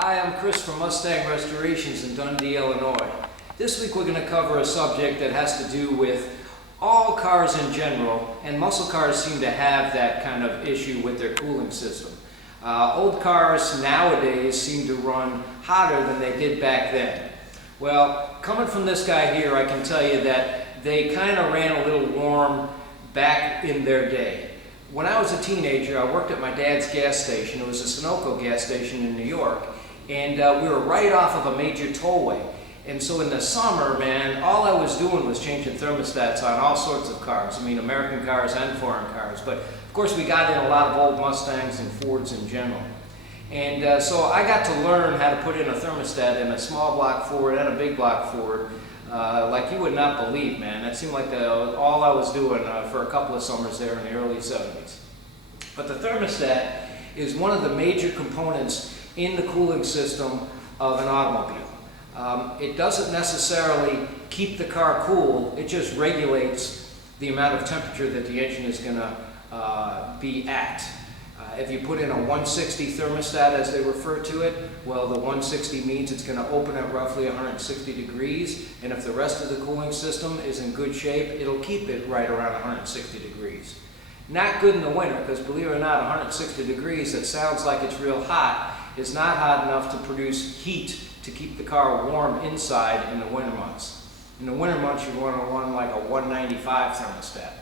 Hi, I'm Chris from Mustang Restorations in Dundee, Illinois. This week we're going to cover a subject that has to do with all cars in general, and muscle cars seem to have that kind of issue with their cooling system. Old cars nowadays seem to run hotter than they did back then. Well, coming from this guy here, I can tell you that they kind of ran a little warm back in their day. When I was a teenager, I worked at my dad's gas station. It was a Sunoco gas station in New York, and we were right off of a major tollway. And so in the summer, man, all I was doing was changing thermostats on all sorts of cars. I mean, American cars and foreign cars. But of course, we got in a lot of old Mustangs and Fords in general. And so I got to learn how to put in a thermostat in a small block Ford and a big block Ford. Like you would not believe, man. That seemed like all I was doing for a couple of summers there in the early 70s. But the thermostat is one of the major components in the cooling system of an automobile. It doesn't necessarily keep the car cool, it just regulates the amount of temperature that the engine is going to be at. If you put in a 160 thermostat, as they refer to it, well, the 160 means it's going to open at roughly 160 degrees, and if the rest of the cooling system is in good shape, it'll keep it right around 160 degrees. Not good in the winter, because believe it or not, 160 degrees, that sounds like it's real hot, is not hot enough to produce heat to keep the car warm inside in the winter months. In the winter months, you want to run like a 195 thermostat.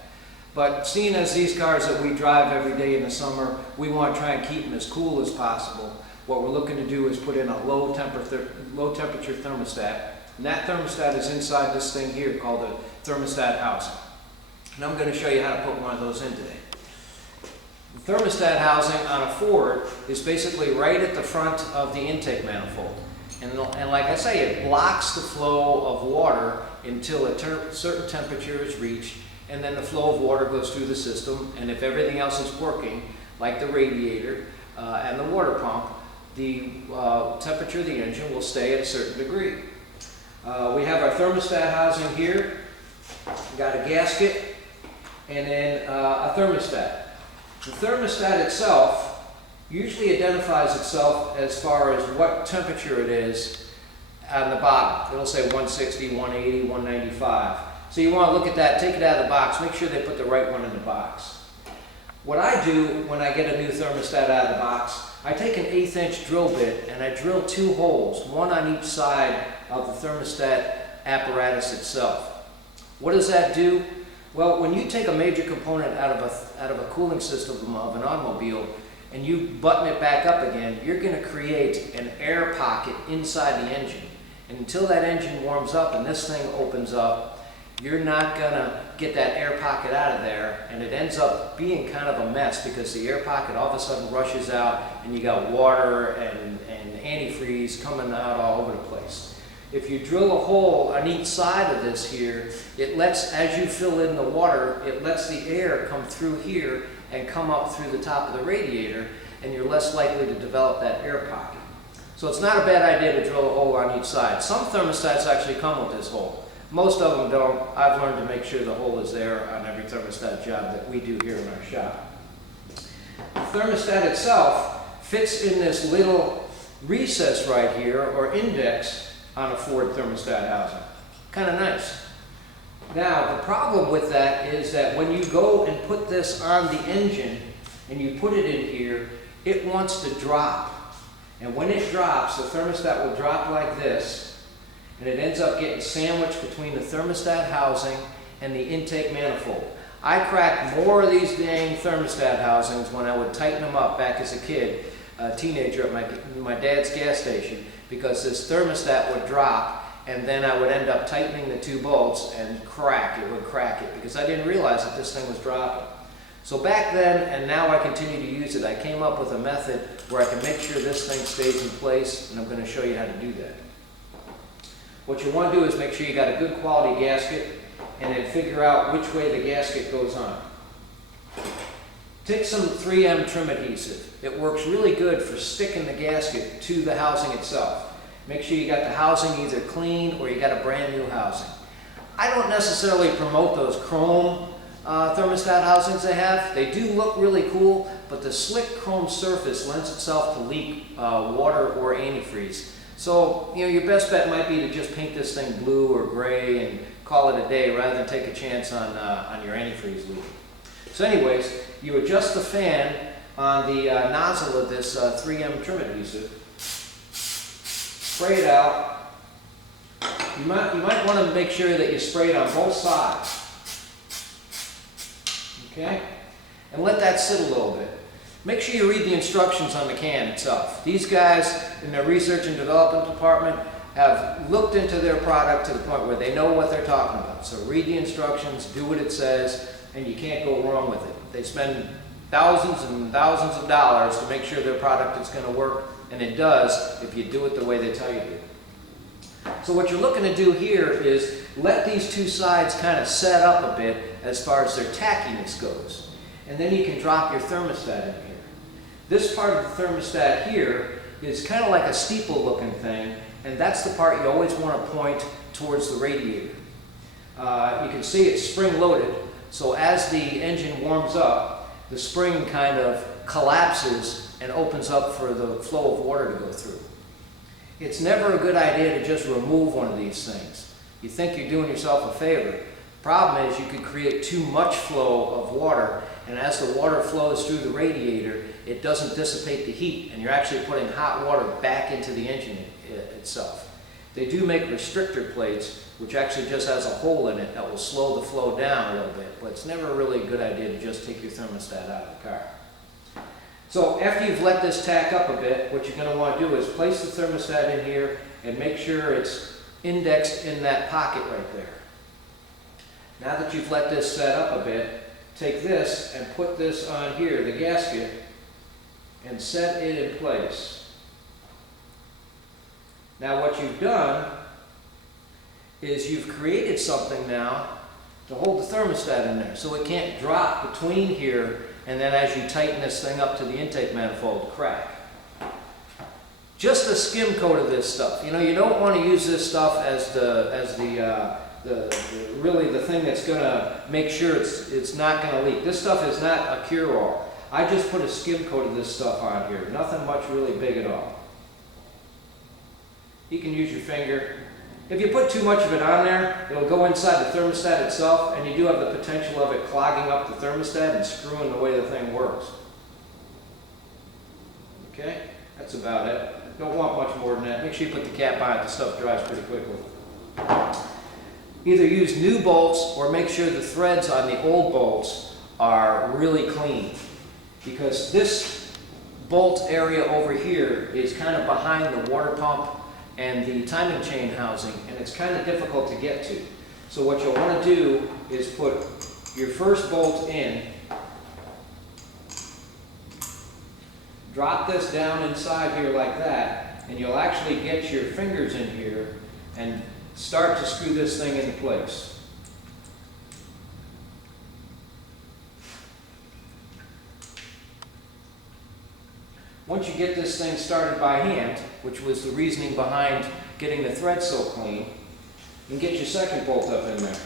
But seeing as these cars that we drive every day in the summer, we want to try and keep them as cool as possible. What we're looking to do is put in a low temperature thermostat. And that thermostat is inside this thing here called a thermostat housing. And I'm going to show you how to put one of those in today. The thermostat housing on a Ford is basically right at the front of the intake manifold. And like I say, it blocks the flow of water until a certain temperature is reached, and then the flow of water goes through the system, and if everything else is working, like the radiator and the water pump, the temperature of the engine will stay at a certain degree. We have our thermostat housing here. We got a gasket, and then a thermostat. The thermostat itself usually identifies itself as far as what temperature it is on the bottom. It'll say 160, 180, 195. So you want to look at that, take it out of the box, make sure they put the right one in the box. What I do when I get a new thermostat out of the box, I take an 1/8 inch drill bit and I drill 2 holes, one on each side of the thermostat apparatus itself. What does that do? Well, when you take a major component out of a cooling system of an automobile and you button it back up again, you're going to create an air pocket inside the engine. And until that engine warms up and this thing opens up, you're not going to get that air pocket out of there, and it ends up being kind of a mess because the air pocket all of a sudden rushes out and you got water and antifreeze coming out all over the place. If you drill a hole on each side of this here, it lets, as you fill in the water, it lets the air come through here and come up through the top of the radiator, and you're less likely to develop that air pocket. So it's not a bad idea to drill a hole on each side. Some thermostats actually come with this hole. Most of them don't. I've learned to make sure the hole is there on every thermostat job that we do here in our shop. The thermostat itself fits in this little recess right here, or index, on a Ford thermostat housing. Kind of nice. Now, the problem with that is that when you go and put this on the engine and you put it in here, it wants to drop. And when it drops, the thermostat will drop like this, and it ends up getting sandwiched between the thermostat housing and the intake manifold. I cracked more of these dang thermostat housings when I would tighten them up back as a kid, a teenager at my dad's gas station, because this thermostat would drop, and then I would end up tightening the 2 bolts and it would crack it, because I didn't realize that this thing was dropping. So back then, and now I continue to use it, I came up with a method where I can make sure this thing stays in place, and I'm going to show you how to do that. What you want to do is make sure you got a good quality gasket, and then figure out which way the gasket goes on. Take some 3M trim adhesive. It works really good for sticking the gasket to the housing itself. Make sure you got the housing either clean or you got a brand new housing. I don't necessarily promote those chrome thermostat housings they have. They do look really cool, but the slick chrome surface lends itself to leak water or antifreeze. So, you know, your best bet might be to just paint this thing blue or gray and call it a day rather than take a chance on your antifreeze leaking. So anyways, you adjust the fan on the nozzle of this 3M trim adhesive, spray it out. You might want to make sure that you spray it on both sides. Okay? And let that sit a little bit. Make sure you read the instructions on the can itself. These guys in their research and development department have looked into their product to the point where they know what they're talking about. So read the instructions, do what it says, and you can't go wrong with it. They spend thousands and thousands of dollars to make sure their product is going to work, and it does if you do it the way they tell you to. So what you're looking to do here is let these two sides kind of set up a bit as far as their tackiness goes. And then you can drop your thermostat in here. This part of the thermostat here is kind of like a steeple looking thing, and that's the part you always want to point towards the radiator. You can see it's spring loaded, so as the engine warms up, the spring kind of collapses and opens up for the flow of water to go through. It's never a good idea to just remove one of these things. You think you're doing yourself a favor. Problem is you could create too much flow of water, and as the water flows through the radiator, it doesn't dissipate the heat, and you're actually putting hot water back into the engine itself. They do make restrictor plates, which actually just has a hole in it that will slow the flow down a little bit, but it's never really a good idea to just take your thermostat out of the car. So after you've let this tack up a bit, what you're going to want to do is place the thermostat in here and make sure it's indexed in that pocket right there. Now that you've let this set up a bit, take this and put this on here, the gasket, and set it in place. Now what you've done is you've created something now to hold the thermostat in there so it can't drop between here and then as you tighten this thing up to the intake manifold, crack. Just a skim coat of this stuff. You know, you don't want to use this stuff as really the thing that's going to make sure it's not going to leak. This stuff is not a cure-all. I just put a skim coat of this stuff on here. Nothing much really big at all. You can use your finger. If you put too much of it on there, it'll go inside the thermostat itself, and you do have the potential of it clogging up the thermostat and screwing the way the thing works. Okay, that's about it. Don't want much more than that. Make sure you put the cap on it. The stuff dries pretty quickly. Either use new bolts or make sure the threads on the old bolts are really clean, because this bolt area over here is kind of behind the water pump and the timing chain housing, and it's kind of difficult to get to. So what you'll want to do is put your first bolt in, drop this down inside here like that, and you'll actually get your fingers in here and start to screw this thing into place. Once you get this thing started by hand, which was the reasoning behind getting the thread so clean, you can get your second bolt up in there.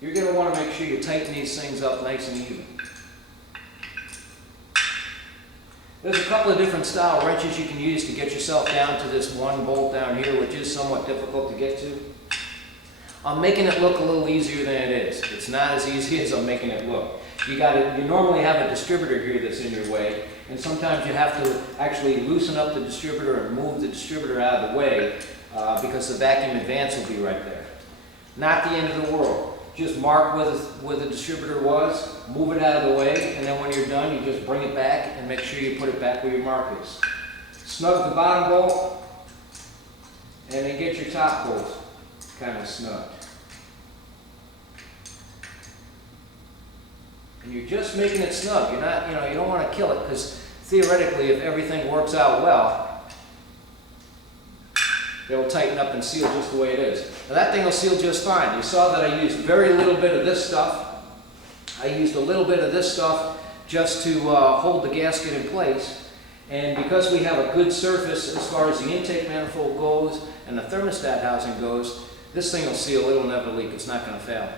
You're going to want to make sure you tighten these things up nice and even. There's a couple of different style wrenches you can use to get yourself down to this one bolt down here, which is somewhat difficult to get to. I'm making it look a little easier than it is. It's not as easy as I'm making it look. You normally have a distributor here that's in your way, and sometimes you have to actually loosen up the distributor and move the distributor out of the way because the vacuum advance will be right there. Not the end of the world. Just mark where the distributor was, move it out of the way, and then when you're done, you just bring it back and make sure you put it back where your mark is. Snug the bottom bolt, and then get your top bolt kind of snug. And you're just making it snug. You're not, you don't want to kill it, because theoretically, if everything works out well, it'll tighten up and seal just the way it is. Now that thing will seal just fine. You saw that I used very little bit of this stuff. I used a little bit of this stuff just to hold the gasket in place. And because we have a good surface as far as the intake manifold goes and the thermostat housing goes, this thing will seal, it'll never leak, it's not going to fail.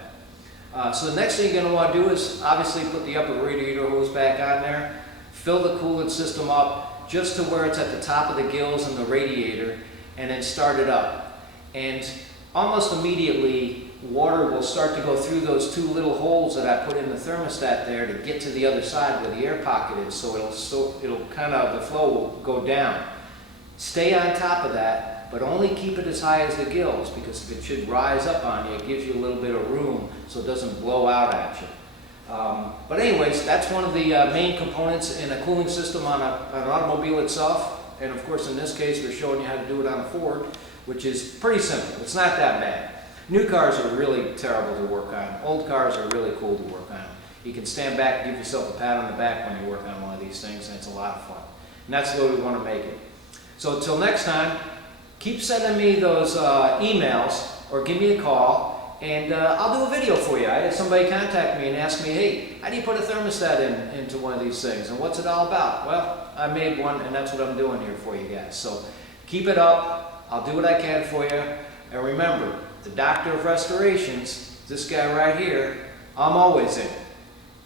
So the next thing you're going to want to do is obviously put the upper radiator hose back on there, fill the coolant system up just to where it's at the top of the gills in the radiator, and then start it up. And almost immediately water will start to go through those two little holes that I put in the thermostat there to get to the other side where the air pocket is, so it'll kind of, the flow will go down. Stay on top of that, but only keep it as high as the gills, because if it should rise up on you, it gives you a little bit of room so it doesn't blow out at you. But anyways, that's one of the main components in a cooling system on an automobile itself. And of course, in this case, we're showing you how to do it on a Ford, which is pretty simple. It's not that bad. New cars are really terrible to work on. Old cars are really cool to work on. You can stand back and give yourself a pat on the back when you work on one of these things, and it's a lot of fun. And that's the way we want to make it. So until next time, keep sending me those emails or give me a call, and I'll do a video for you. I had somebody contact me and ask me, hey, how do you put a thermostat into one of these things, and what's it all about? Well, I made one, and that's what I'm doing here for you guys. So keep it up. I'll do what I can for you. And remember, the doctor of restorations, this guy right here, I'm always in.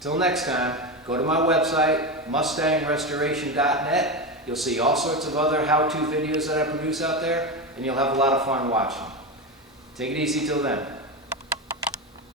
Till next time, go to my website, mustangrestoration.net. You'll see all sorts of other how-to videos that I produce out there, and you'll have a lot of fun watching. Take it easy till then.